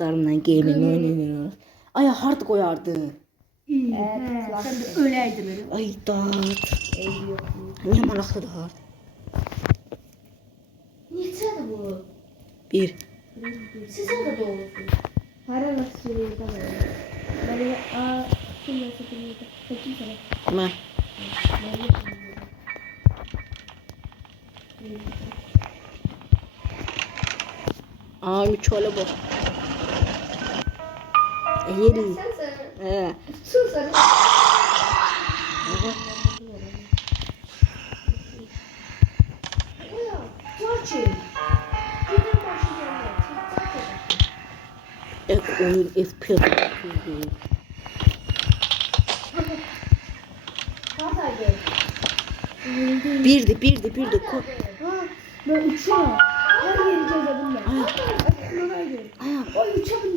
dostlarımla gaming oynayırıq. Ay hard koyardı. Sen de öyleydin öyle. Ay dart. Niye maraqlıdır hard? Neçədir bu? Bir. Sizə də doğrusu. Hara nasıl söylüyor da böyle. Böyle kim nasıl söylüyor da. Peki sana. Ben. Aa müçole bak. Yeri. He. Sus sen. Oyun FPS. Birdi. Ben uçuyorum. Her yeri çözebildim ben.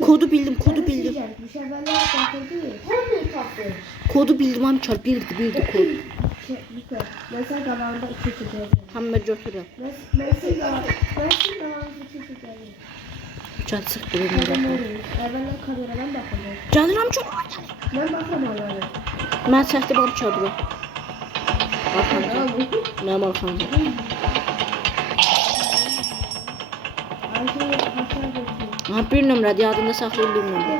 Kodu bildim. Müşevverler takıldı. Hangi tatlı? Kodu bildim amçar. Birdi kod. Mesela zamanında iki çözebildim. Hammer götürürüm. Mesela iki çözebildim. Uçan sık Adam durumda. orayı. Evvelen kameradan bakılıyor. Canım amçar. Ben bakamıyorum. Ben səhti amçar bura. Arxamda. Mənim arxamda. Ha, bir nömrədir, yadında saxlayın bir nömrə.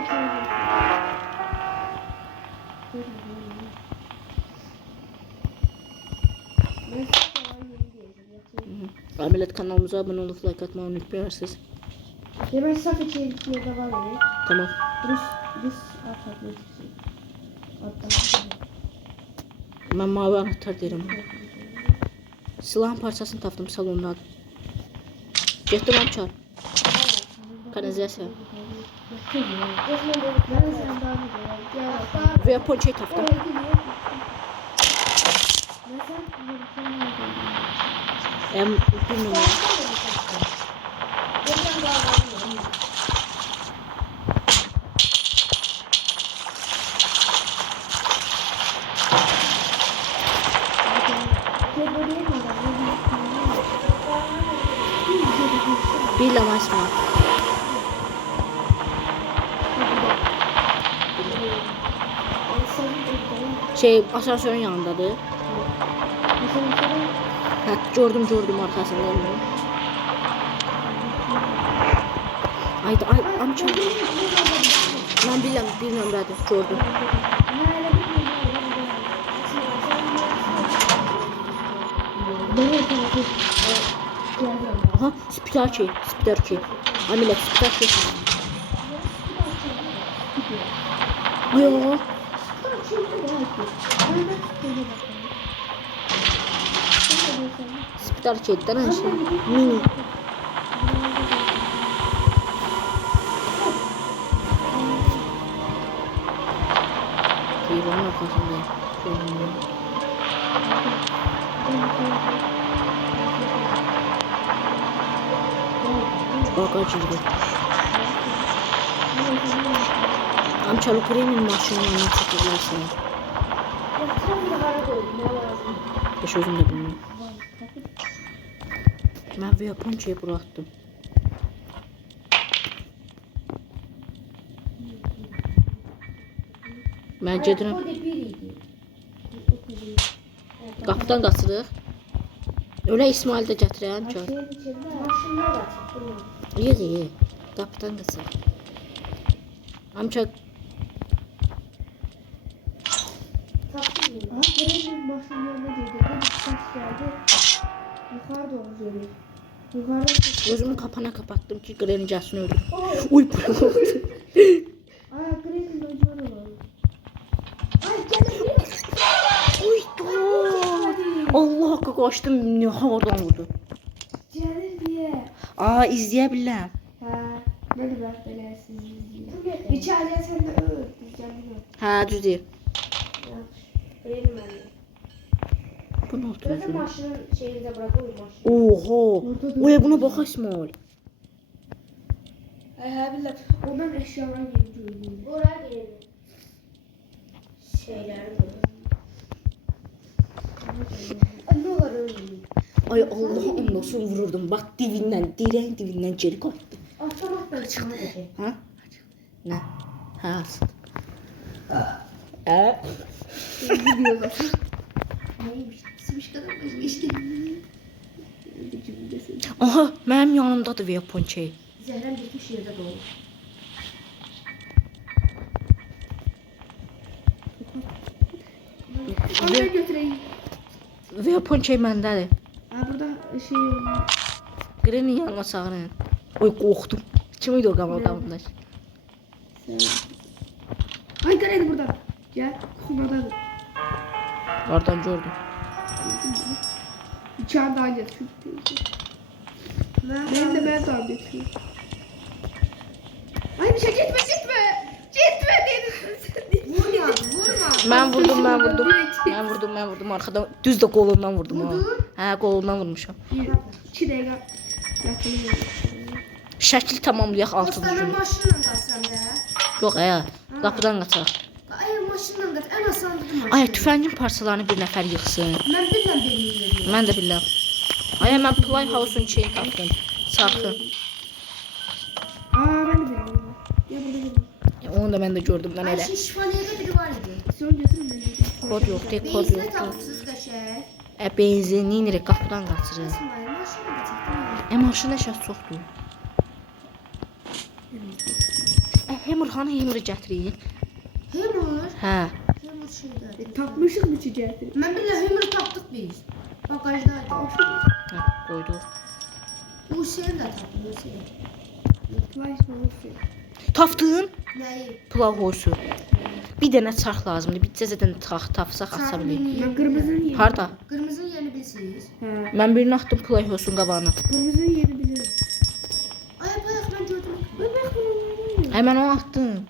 Ameliyat kanalımıza abone olup like atmayı unutmayırsınız. Demek saf içerikliğe devam edelim. Tamam. Rus atlatmak için. Atlatmak. Ben mavi anahtar derim. Silahın parçasını tapdım salonda. Getdim amçar. Kanalizasiya. Ve ponçayı tapdım. Bir nömrə. Bir lamasma. Asansörün yanındadır. Ha, gördüm arkasında. Ay amca. Ben bilmem bir nömrədir, gördüm. Aha, spitarki. Ameliyat spitarki. Yo. Spitarki'den her şey. Mini. Telefonun arkasındayım. Bagajıydı. Amçalı premium maşınlarını çekiyorlar sana. Beş özüm de bilmiyorum. Ben bir Japonçayı bıraktım. Ben gedirəm. Qapıdan qaçırıq. Öyle İsmail də gətirəm ki. İyi. Qapıdan qaçırıq. Amca. Gözümü kapana kapattım ki Grenicasını öldüm. Uy bu oldu. Uy Allah hakkı kaçtım ne havadan vurdu. Aa izleyebilirəm. Ne demek böyle siz izleyin. İçeride sen de öl. Ha düz deyir. Benim anne. Bu ne oldu? Gözüm maşının şeyinde bırakıyor maşını. Oho. Oya buna bak İsmail. Billah. Ondan eşyalar geliyor. Oraya geliyor. Şeyler böyle. Ne olur öyle. Ay Allah'ım nasıl vururdum. Bak dibinden, direğin dibinden geri kaçtı. Atlamak da çıktı. Ha? Nə? Hə, asıl. Gidiyor zaten. Neymiş? Sımışkadan başka işte. Aha, mənim yanımdadır Veponçey. Zehrem gitmiş yerde doğru. Onları götüreyim. Veponçey məndədir. Ha burada şey yok. Qrenin yanıma çağırın. Oy, qorxdum. Kim idi o qamal-qamaldaş? Ay Garen burada. Gel. Kumadan. Oradan gördüm. Bıçağı daha getir. Benim de ben daha getiriyorum. Ay bir şey gitme gitme. Gitme dedim. Vurma, vurma. Mən vurdum. Arxadan düz də qolundan vurdum. Ha. Hə, qolundan vurmuşam. 2 dakika. Yakınım. Şəkil tamamlayaq 6 Dostlar ben gün. maşınla kaçsam da. Yox, qapıdan qaçaq. Ay maşınla kaç. En az sandığı maşın. Ay, tüfəngin parçalarını bir nəfər yığsın. Ben bilmem benim. Mən də bilirəm. Ay, mən Playhouse-un şeyini tapdım. Çarxı. Aa ben de biliyorum. Ya burada bir. Onu da mən də gördüm mən Ay elə. şey şifaniyede biri var idi. Son götürün beni. Kod yox, tek kod Beyzine yoxdur. tapsız qəşək. Benzin neynirək qapıdan qaçırıq. İsmail maşınla kaçırdım. Maşın əşyası çoxdur. Hemur hanı Hemuru gətirir? Hemur. Hə. Hemur şeydə. Tapmışık mı çiçeği? Ben bile Hemur'u tapdık biz. Bagajdaydı. Hə, qoyduq. Bu Hüseyin de tapdı. Hüseyin. Flash babası. Tapdın? Neyi? Playhouse-u. Bir dənə çarx lazımdır. Bir cəzədən tapsaq aça Çarpı bilərik. birini Ben kırmızının yeri. Harda? Kırmızının yerini bilsiniz. Ha. Mən birini atdım Playhouse-un qabağına. Kırmızının yeri biliyorum. Ay bayağı ben gördüm. Bak bunu. Mən onu atdım.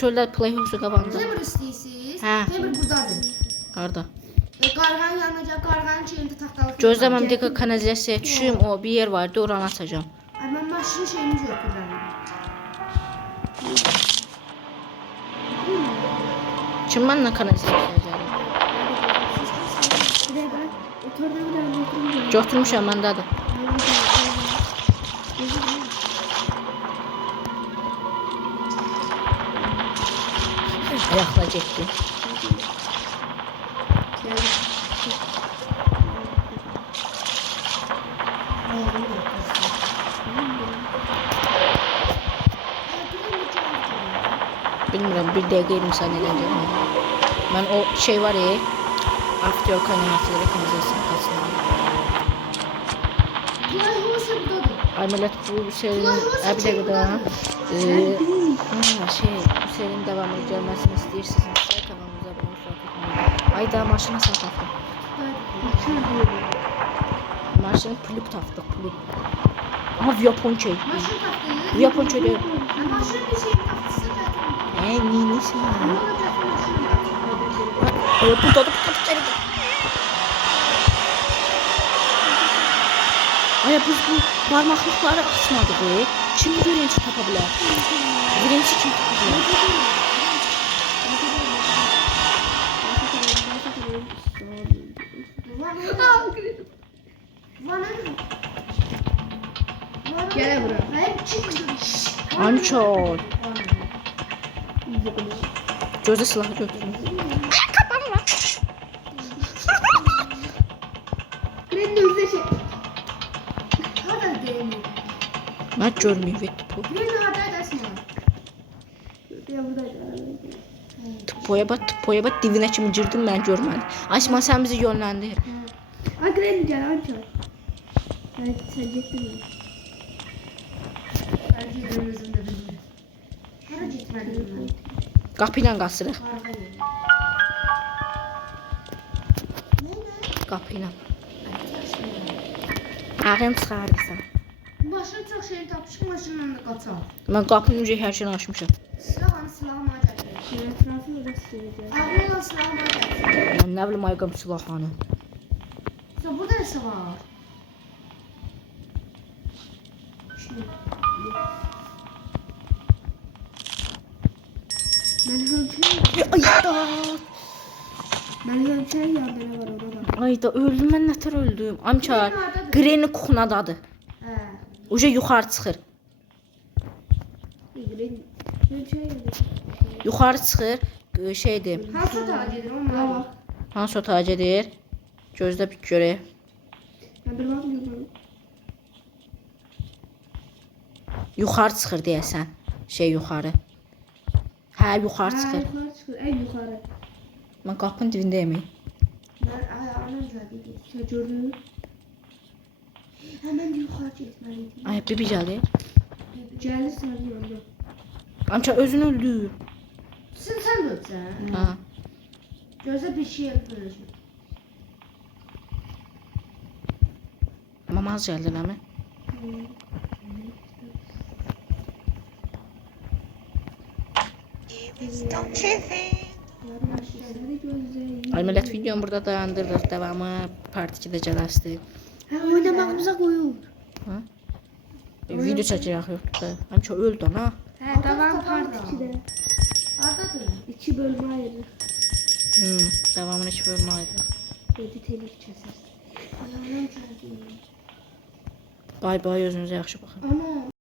Çöldə Playhouse-un qabağında. Hemur istəyirsiniz? Hə. Hemur buradadır. Harda? Qarğanın yanınca qarğanın şeyində taxtalıq. Gözlə mən bir dəqiqə kanalizasiyaya düşüm. O bir yer vardı, oranı açacağam. Ay ben maşının şeyini götürürəm. Kim mənlə kanalizasiyaya gəlir? Bir de ben oturduğum bir oturduğum. Götürmüşəm məndədir. Ayaqla getdi. Bilmirəm, bir dəqiqə müsaade edəcəm. Mən o şey var ya, aktyor kaynaması kanalizasiyasını kaçırdım. Playhouse buradadır. Ay millət bu serinin bir dəqiqə daha. Bu serinin devamlı gəlməsini istəyirsinizsə kanalımıza abunə olmayı. Ay da maşına sağ tapdım. Maşını plüp tapdıq, plüp. Aha, Yaponçay. Maşın tapdınız? Yaponçay deyil. Maşın bir şeyini tapdısı gətirin. Neynisən? Ne olacaq maşını tapdınız? Ay, buradadır, gəlir. Ay, biz bu parmaklıkları açmadık. Kim birinci tapa bilər? Birinci kim tapa bilər? Gel buraya. Ançol. Gözə silahı götürün. Benim de hızlı şey. Mən görməyim və tupu. Ya buradaydı. Tupoya bax, divinə kimi girdim, mən görmədim. Aysman, sən bizi yönləndir. Ay Gren gel anca. Evet sen gittin mi? Qapı ilə qaçırıq. Qapı ilə. Ağın çıxarırsan. Başına çok şey tapışık maşınla da kaçar. Mən qapının ucu hər şeyini açmışam. Silahını macadır. Etrafı orası söyleyeceğim. Ağrı olan silahı macadır. Mən nə bilim, ayqam silahlanı. Sen burada nesi var? Ben hölçeğim. Ayda. Ben hölçeğim ya bana var orada. Ayda, öldüm, mən nətər öldüm. Amçar, Greni kuxunadadır. He. Uca yuxarı çıxır. Ben çay yedim. Yuxarı çıxır. Şeydir. Hansı otağa gedir onlar? Tamam. Hansı otağa gedir? Gözlə bir görək. Ben bir bakım yok. Yuxarı çıxır deyəsən. Şey yuxarı. Hə, yuxarı çıxır. Yukarı çıkıyor. En yukarı. Mən qapının dibindəyəm. Ben ayağını uzadı. Sen gördün mü? Hemen yukarı gitmeliydim. Ay, bibi gəlir. Geldi sarı yandı. Amca özünü öldür. Sen de öpsen. Ha. Gözde bir şey yapıyoruz. Mamaz gəldi eləmi? Sarı gözle. Ay millət videomu burada dayandırırıq. Davamı part 2-də gələrsə. Ha oynamağımıza koyun. Ha? Video çəkirək yoxdur. Amca öldü ana. He tamam part 2'de. Ardadır. 2 bölüme ayırır. Davamını 2 bölmə ayırıq. Edit elif keser. Ayağını uzadı. Bay bay, özünüzə yaxşı baxın. Ana.